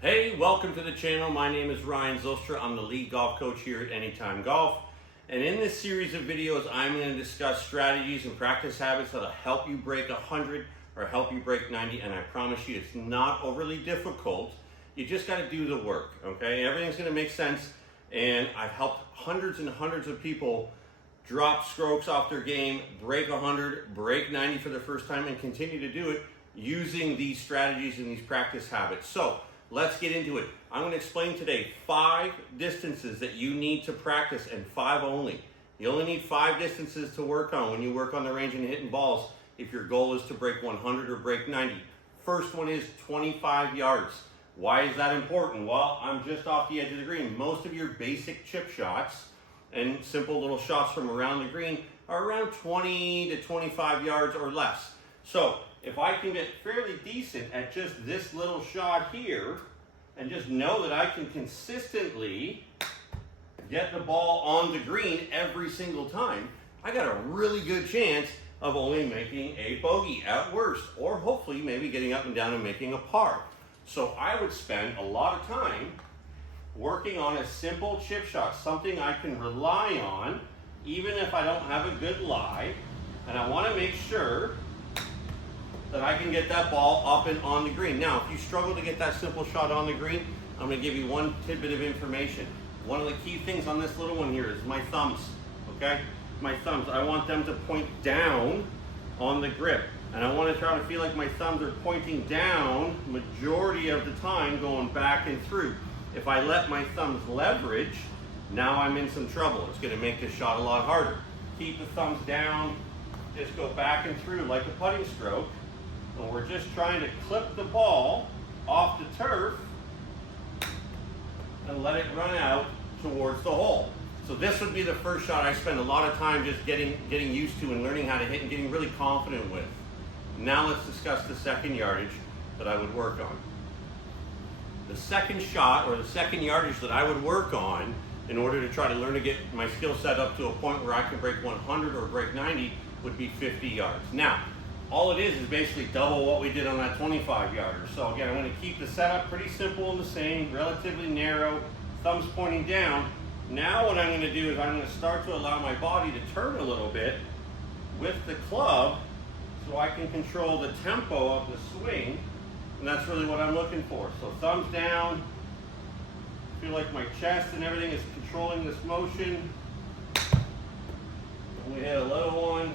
Hey, welcome to the channel. My name is Ryan Zylstra. I'm the lead golf coach here at Anytime Golf. And in this series of videos, I'm going to discuss strategies and practice habits that'll help you break 100 or help you break 90. And I promise you, it's not overly difficult. You just got to do the work, okay? Everything's going to make sense. And I've helped hundreds and hundreds of people drop strokes off their game, break 100, break 90 for the first time, and continue to do it using these strategies and these practice habits. So let's get into it. I'm going to explain today 5 distances that you need to practice, and 5 only. You only need 5 distances to work on when you work on the range and hitting balls if your goal is to break 100 or break 90. First one is 25 yards. Why is that important? Well, I'm just off the edge of the green. Most of your basic chip shots and simple little shots from around the green are around 20 to 25 yards or less. So if I can get fairly decent at just this little shot here and just know that I can consistently get the ball on the green every single time, I got a really good chance of only making a bogey at worst, or hopefully maybe getting up and down and making a par. So I would spend a lot of time working on a simple chip shot, something I can rely on even if I don't have a good lie, and I want to make sure that I can get that ball up and on the green. Now, if you struggle to get that simple shot on the green, I'm going to give you one tidbit of information. One of the key things on this little one here is my thumbs, okay? My thumbs, I want them to point down on the grip. And I want to try to feel like my thumbs are pointing down majority of the time, going back and through. If I let my thumbs leverage, now I'm in some trouble. It's going to make this shot a lot harder. Keep the thumbs down, just go back and through like a putting stroke. And we're just trying to clip the ball off the turf and let it run out towards the hole. So this would be the first shot I spend a lot of time just getting used to and learning how to hit and getting really confident with. Now let's discuss the second yardage that I would work on. The second shot, or the second yardage that I would work on in order to try to learn to get my skill set up to a point where I can break 100 or break 90 would be 50 yards. Now, all it is basically double what we did on that 25 yarder. So again, I'm going to keep the setup pretty simple and the same, relatively narrow, thumbs pointing down. Now what I'm going to do is I'm going to start to allow my body to turn a little bit with the club so I can control the tempo of the swing, and that's really what I'm looking for. So thumbs down, feel like my chest and everything is controlling this motion. And we hit a little one.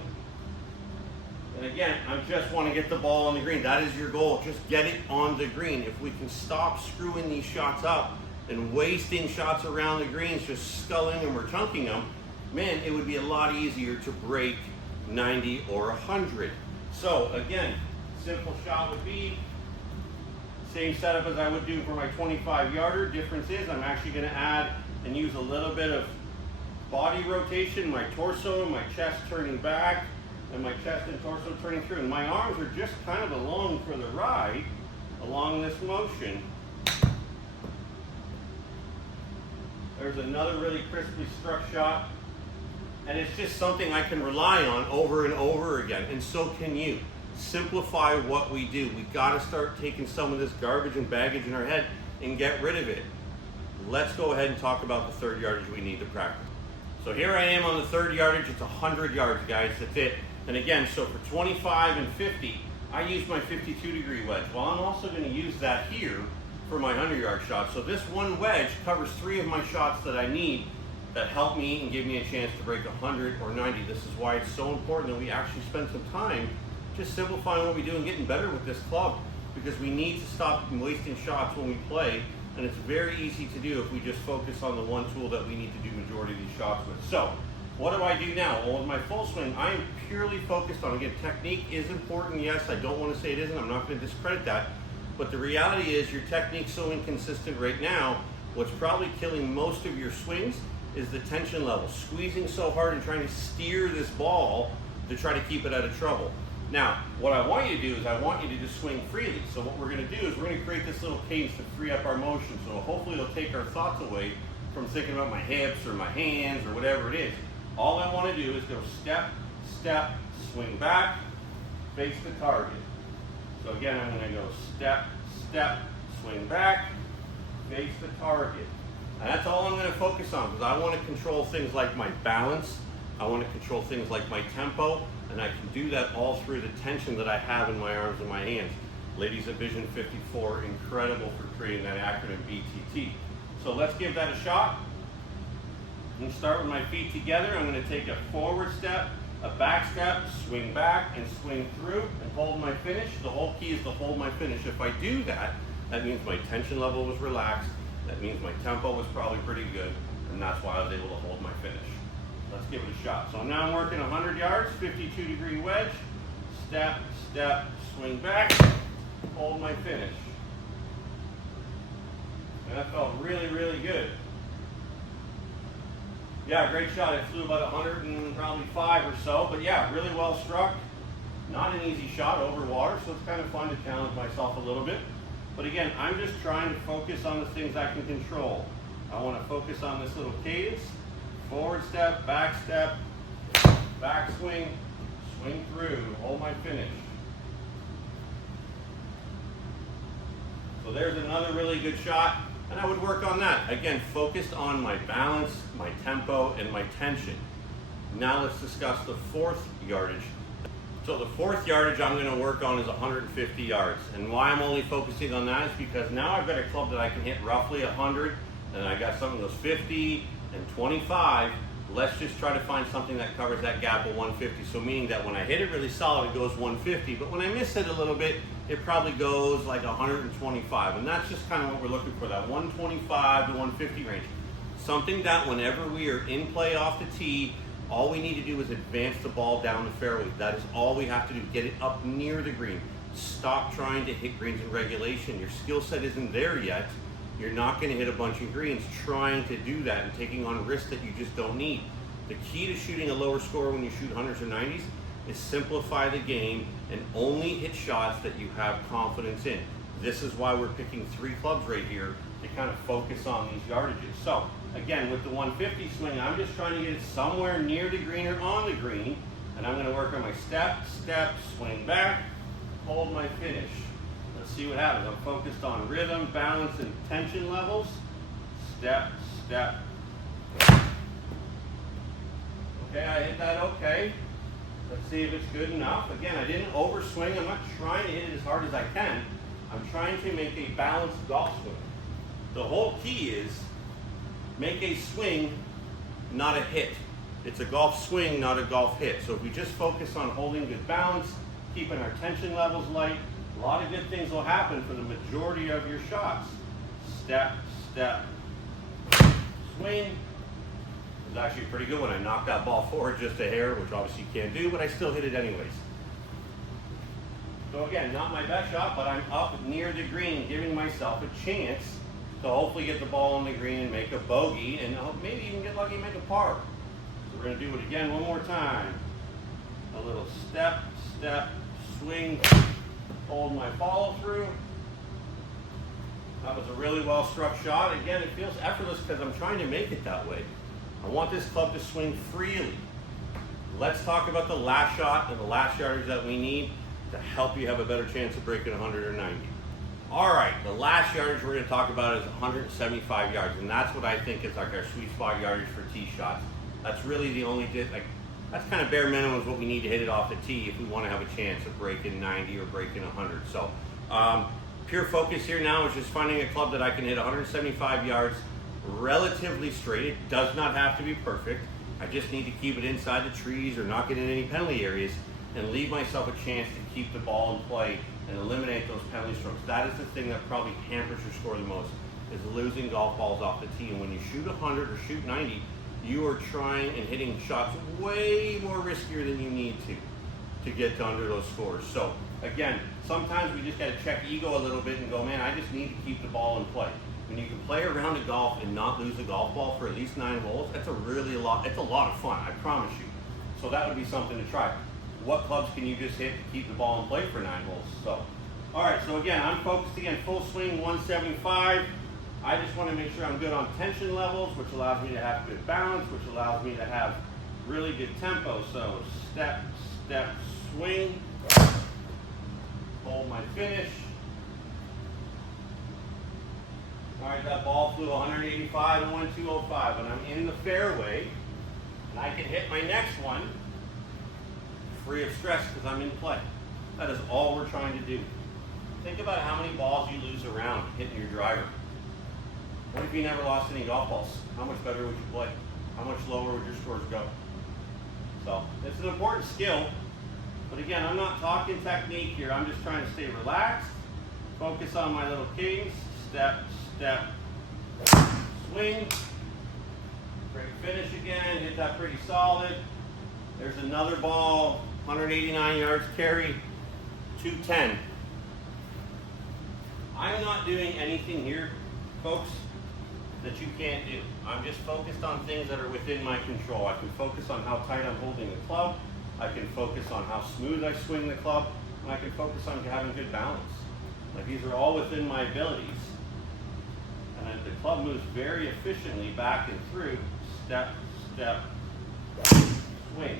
And again, I just want to get the ball on the green. That is your goal. Just get it on the green. If we can stop screwing these shots up and wasting shots around the greens, just sculling them or chunking them, man, it would be a lot easier to break 90 or 100. So again, simple shot would be same setup as I would do for my 25 yarder. Difference is I'm actually going to add and use a little bit of body rotation, my torso and my chest turning back, and my chest and torso turning through. And my arms are just kind of along for the ride along this motion. There's another really crisply struck shot. And it's just something I can rely on over and over again. And so can you. Simplify what we do. We've got to start taking some of this garbage and baggage in our head and get rid of it. Let's go ahead and talk about the third yardage we need to practice. So here I am on the third yardage. It's 100 yards, guys. That's it. And again, so for 25 and 50, I use my 52-degree wedge. Well, I'm also going to use that here for my 100-yard shot. So this one wedge covers 3 of my shots that I need that help me and give me a chance to break 100 or 90. This is why it's so important that we actually spend some time just simplifying what we do and getting better with this club, because we need to stop wasting shots when we play, and it's very easy to do if we just focus on the one tool that we need to do majority of these shots with. So what do I do now? Well, with my full swing, I am purely focused on, again, technique is important. Yes, I don't want to say it isn't. I'm not going to discredit that. But the reality is your technique's so inconsistent right now, what's probably killing most of your swings is the tension level. Squeezing so hard and trying to steer this ball to try to keep it out of trouble. Now, what I want you to do is I want you to just swing freely. So what we're going to do is we're going to create this little cadence to free up our motion. So hopefully it'll take our thoughts away from thinking about my hips or my hands or whatever it is. All I want to do is go step, step, swing back, face the target. So again, I'm going to go step, step, swing back, face the target. And that's all I'm going to focus on, because I want to control things like my balance, I want to control things like my tempo, and I can do that all through the tension that I have in my arms and my hands. Ladies of Vision 54, incredible for creating that acronym BTT. So let's give that a shot. I'm going to start with my feet together. I'm going to take a forward step, a back step, swing back and swing through and hold my finish. The whole key is to hold my finish. If I do that, that means my tension level was relaxed. That means my tempo was probably pretty good, and that's why I was able to hold my finish. Let's give it a shot. So now I'm working 100 yards, 52-degree wedge, step, step, swing back, hold my finish. And that felt really, really good. Yeah, great shot. It flew about 105 or so, but yeah, really well struck. Not an easy shot over water, so it's kind of fun to challenge myself a little bit. But again, I'm just trying to focus on the things I can control. I want to focus on this little cadence. Forward step, back swing, swing through, hold my finish. So there's another really good shot, and I would work on that. Again, focused on my balance, my tempo, and my tension. Now let's discuss the fourth yardage. So the fourth yardage I'm going to work on is 150 yards. And why I'm only focusing on that is because now I've got a club that I can hit roughly 100, and I got something that goes 50 and 25. Let's just try to find something that covers that gap of 150. So meaning that when I hit it really solid, it goes 150. But when I miss it a little bit, it probably goes like 125. And that's just kind of what we're looking for, that 125 to 150 range. Something that whenever we are in play off the tee, all we need to do is advance the ball down the fairway. That is all we have to do. Get it up near the green. Stop trying to hit greens in regulation. Your skill set isn't there yet. You're not going to hit a bunch of greens trying to do that and taking on risks that you just don't need. The key to shooting a lower score when you shoot 100s or 90s is simplify the game and only hit shots that you have confidence in. This is why we're picking 3 clubs right here to kind of focus on these yardages. So again, with the 150 swing, I'm just trying to get it somewhere near the green or on the green, and I'm going to work on my step, swing back, hold my finish. Let's see what happens. I'm focused on rhythm, balance, and tension levels. Step. Okay, I hit that okay. Let's see if it's good enough. Again, I didn't overswing. I'm not trying to hit it as hard as I can. I'm trying to make a balanced golf swing. The whole key is make a swing, not a hit. It's a golf swing, not a golf hit. So if we just focus on holding good balance, keeping our tension levels light, a lot of good things will happen for the majority of your shots. Step, swing. It was actually pretty good when I knocked that ball forward just a hair, which obviously you can't do, but I still hit it anyways. So again, not my best shot, but I'm up near the green, giving myself a chance to hopefully get the ball on the green and make a bogey, and maybe even get lucky and make a par. So we're going to do it again one more time. A little step, swing, hold my follow through. That was a really well struck shot. Again, it feels effortless because I'm trying to make it that way. I want this club to swing freely. Let's talk about the last shot and the last yardage that we need to help you have a better chance of breaking 100 or 90. All right, the last yardage we're going to talk about is 175 yards, and that's what I think is like our sweet spot yardage for tee shots. That's really the only, that's kind of bare minimum is what we need to hit it off the tee if we want to have a chance of breaking 90 or breaking 100. So pure focus here now is just finding a club that I can hit 175 yards relatively straight. It does not have to be perfect. I just need to keep it inside the trees or not get in any penalty areas and leave myself a chance to keep the ball in play and eliminate those penalty strokes. That is the thing that probably hampers your score the most, is losing golf balls off the tee. And when you shoot 100 or shoot 90, you are trying and hitting shots way more riskier than you need to get to under those scores. So again, sometimes we just got to check ego a little bit and go, man, I just need to keep the ball in play. When you can play around a golf and not lose a golf ball for at least 9 holes, it's a lot of fun, I promise you. So that would be something to try. What clubs can you just hit to keep the ball in play for 9 holes? So, all right, so again, I'm focused again, full swing, 175. I just want to make sure I'm good on tension levels, which allows me to have good balance, which allows me to have really good tempo. So step, swing, hold my finish. All right, right, that ball flew 185 and went 205. When I'm in the fairway, and I can hit my next one free of stress because I'm in play. That is all we're trying to do. Think about how many balls you lose around hitting your driver. What if you never lost any golf balls? How much better would you play? How much lower would your scores go? So it's an important skill, but again, I'm not talking technique here. I'm just trying to stay relaxed, focus on my little cadence, step, step, swing, great finish again, hit that pretty solid. There's another ball, 189 yards carry, 210. I'm not doing anything here, folks, that you can't do. I'm just focused on things that are within my control. I can focus on how tight I'm holding the club. I can focus on how smooth I swing the club, and I can focus on having good balance. Like, these are all within my abilities. And the club moves very efficiently back and through, step, step, swing.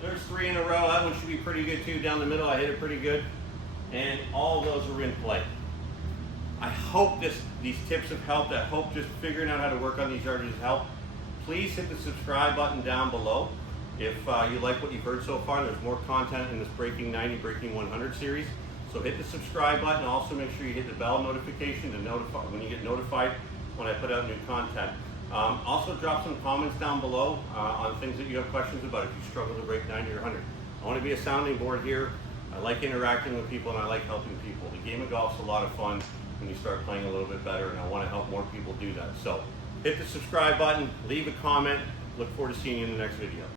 There's 3 in a row. That one should be pretty good too. Down the middle, I hit it pretty good. And all of those are in play. I hope these tips have helped. I hope just figuring out how to work on these yardages helped. Please hit the subscribe button down below. If you like what you've heard so far, there's more content in this Breaking 90, Breaking 100 series. So hit the subscribe button. Also make sure you hit the bell notification to notify when you get notified when I put out new content. Also drop some comments down below on things that you have questions about if you struggle to break 90 or 100. I want to be a sounding board here. I like interacting with people and I like helping people. The game of golf is a lot of fun when you start playing a little bit better, and I want to help more people do that. So hit the subscribe button, leave a comment. Look forward to seeing you in the next video.